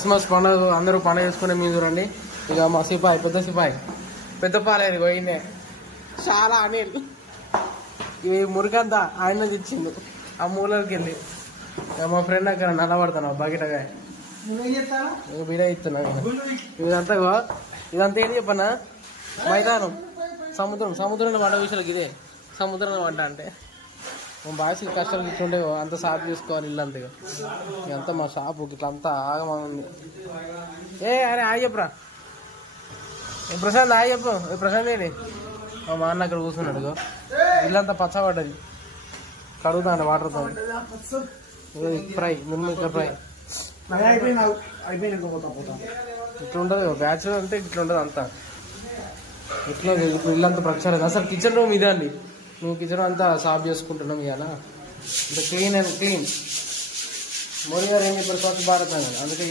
Christmas పండుగ అందరూ పండుగ చేసుకునే మీద చూడండి. ఇక మా సిపాయి పెద్ద పాలేరు పోయిందే చాలా అనిల్ ఇవి మురికంతా ఆయన ఇచ్చిండు ఆ మూలకి వెళ్ళి. మా ఫ్రెండ్ అక్కడ నల్లబడుతున్నా బకెటగా బిడ ఇస్తున్నా. ఇదంతా ఏం చెప్పన్నా మైదానం సముద్రంలో వంట విషయాలకు ఇదే సముద్రంలో వంట అంటే మా బాయ్స్ కష్టాలు ఇట్లుండే అంత సాఫ్ చేసుకోవాలి ఇల్లు అంతే. ఇదంతా మా షాపు ఇట్లా అంతా ఆగమంది. అరే ఆగి చెప్పురా ప్రశాంత్ ఆగి చెప్పు. ప్రశాంత్ ఏంటి మా అన్న అక్కడ కూర్చున్నాడు. ఇల్లంతా పచ్చబడ్డది కడుగుతాండి వాటర్తో. ఫ్రై మిల్మికర్ ఫ్రై ఇట్లుంటది బ్యాచులర్ అంటే ఇట్లుంటది అంతా. ఇట్లా ఇప్పుడు ఇల్లంతా ప్రచారం. అసలు కిచెన్ రూమ్ ఇదే అండి. మేము కిచెన్ అంతా సాఫ్ చేసుకుంటున్నాం ఇవాళ. ఇంత క్లీన్ అండ్ క్లీన్. మోడీ గారు ఏం చెప్పారు స్వచ్ఛ భారత్ అని. అందుకే